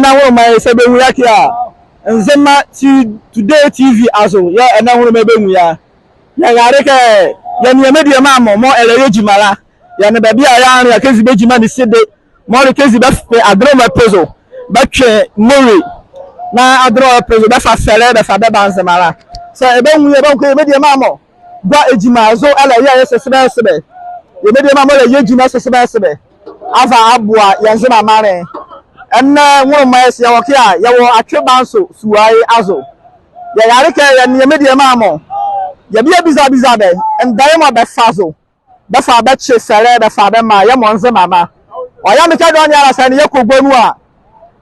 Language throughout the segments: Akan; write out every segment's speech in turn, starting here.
na wo mai se be wuya kia nzema today TV aso ya na wo me be wuya ya gare ke ya ni me de ma mo ele yejimala ya ne ba bia ya ya kezi be jima ni sede mo re kezi be adro ma peso ba twe mori na adro peso be fa fele be fa be ba nzemala so e be wuya ba ko me de ma mo gwa ejima zo ele ya sesebe sebe ye me de ma mo le yejima sesebe sebe ava abua ya nzema mare enne wo ma ese ya wokia ya wo atwebanso suwai azo ya yare ke ya ne me de ma mo ya bia biza be ndai mo be fazo be fa be che sere be fa be ma ya mo nzema ma o ya me ka do nya la sane ye kogbonu a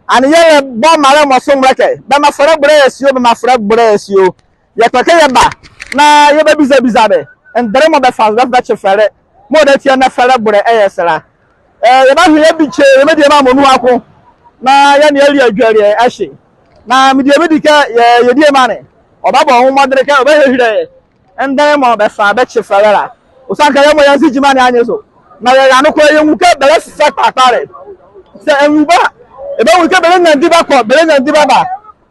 ani ye bo mare mo so mreke be ma fere bre esio be ma fere bre esio ye kweke ye ba na ye be biza be ndai mo be fazo be che fere mo de tie na fere bre eyesera ye ba hwe bi che ye me de ma mo nu ako na ya ne ali adware ahye na me de me dika ye die ma ne obabo ho modere ka oba hwehwere ndan mo be fa be che ferera o san ka ye mo yan si jima ne anye so na ye ya no ko ye wuke bele se tatare se enwuba e be wuke bele nandi ba ko bele nandi baba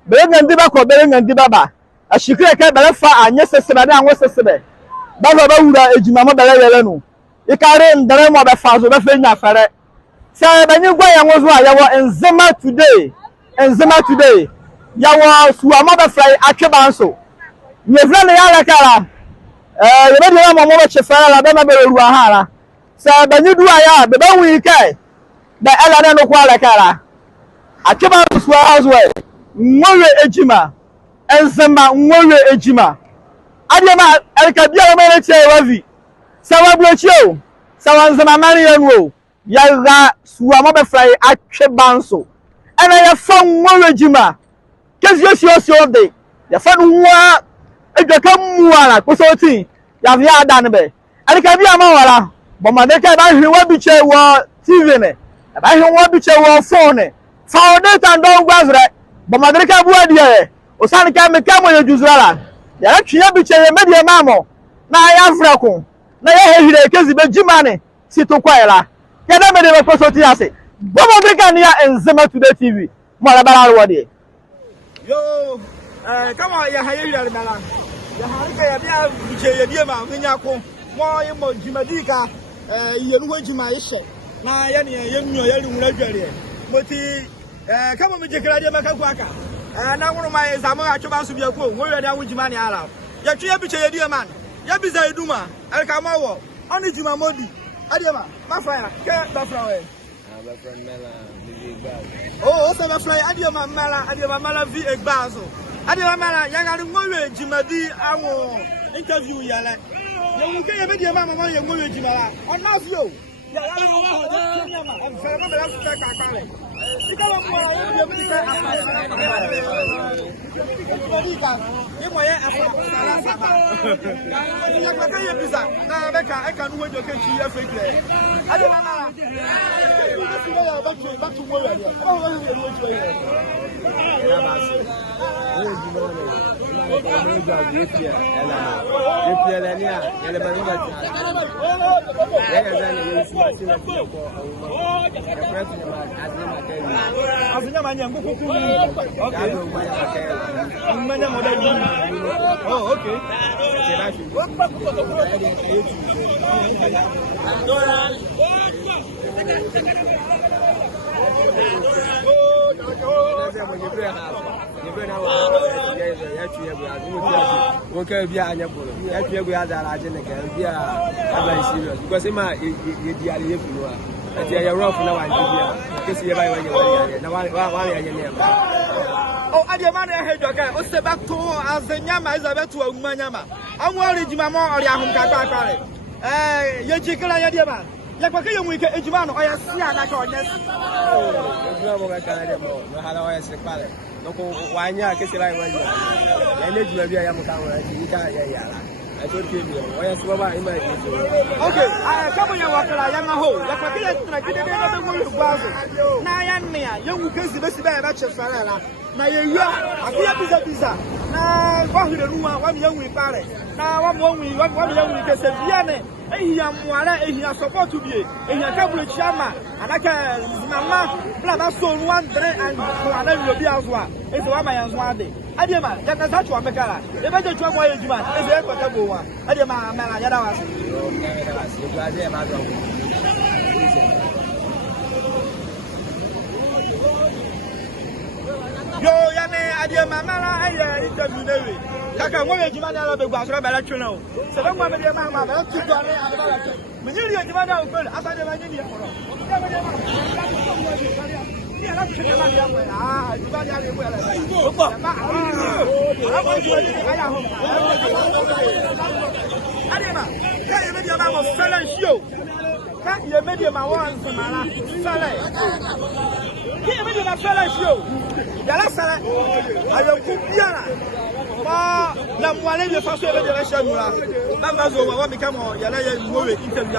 bele nandi ba ko bele nandi baba ashikire ka bele fa anye sesebe na anwo sesebe ba lo ba wura ejima mo bele yele no ikare ndan mo be fa so be fe nya fere se be nyi gwa ya nwo so a ye wo nzema today ya wo suwa mo be fry atwebanso nye vra ne ya lekara ye be de mo be chefara la be ma be ruwa hala se be nyi duwa ya be be wi kai be ela ne no kwa lekara atwebanso suwa azwe nwowe ejima enzema nwowe ejima ade ma elka bia mo ne che wavi se wa blochi o se wa nzema mari yenu o ya ga suwa mo be fry atwebanso ena ya fa nwowe ejima kezi osio de ya fa nwa edwaka muara kosoti ya via dan be alika bia ma wala bo ma de ka ba hwe bi che wo TV ne ba hwe bi che wo phone fa data ndo gwazre bo ma de ka bu adie o san ka me ka mo ye juzala ya twa bi che ye medie ma mo na ya frako na ya hehire kezi be jimane sito kwaela ya da me de kosoti ase bo ma de ka ni ya Nzema Today TV mo la bara wo de yo come on ya haye yare mala ya harika ya bia biche ye die ma nya ko mo ye mo jimadika ye nu hojima ye hye na ye ne ye nyo ye ri nwura dware moti kama me jekra de maka kwaka na nwuru ma ye zamu atwoba so bia ko wo ye de awujima ne ala ya twe biche ye die man ya biza eduma alka ma wo oni jima modi adie ma fa ya ke ba fra we ba fra mela oh so be fly adioma mala vi egbazo adioma mala yangari ngowe jimadi anwo interview yala ye wuke ye be die mama ye ngowe jimala ona fio ya yala mo ho de nyama am fere mo bela futa ka kale ikawa mo la ye be die ka ye mo ye afa sala saba ya ka ye pizza na be ka e ka nu hojo ke chi ye fekre adioma mala back to where we are. Okay, be a nyapolo. Ya we ada la je neka bia aba serious because ma ye di ale ye funu a ati ya rough na wan bia kesi ye bai wa ye na wa ya nye ne oh ade ma na he joka o se back to azenya ma Elizabeth wa umanya ma anwo orejima mo ori ahum ka gba akare ye jikira ye die ma ya kwa ke ye mu ike ejima no o ya si ana ka onye si ejima mo ka kana de mo no hala o ya se pale ko wanya ke sira iwa ya ne juma bia ya muka wa ji ka ya yara a to ke mi o ya so ba ima ji okay kama ya wakala ya ma ho ya kwa ke ya tra ke de na be mo gbazo na ya ne ya wu ke si be si ba che fara la na ye akuya biza na wa hire nuwa wa mi yanwi pare na wa mo nwi wa mi yanwi kese bia ne ehia muara ehia support bie ehia kabule chiama anaka mama bla ba so nu andre and ana lobi azwa ese wa ma yanzo ade ade ma ya na sacho amekala e beje twa mo yejuma ese e kwata bo wa ade ma mala ya da wase yo ya me ade ma mala aye interview newe kaka mo yejuma na lo be gwa so be la twena o se be mo be de ma be tu do ne ade ba la twe me nyiri yejuma na o pe asade ba nyiri e koro la moelle de façon de réchaud là. Là, on va voir, mais comment il y a là, il y a une mauvaise interview.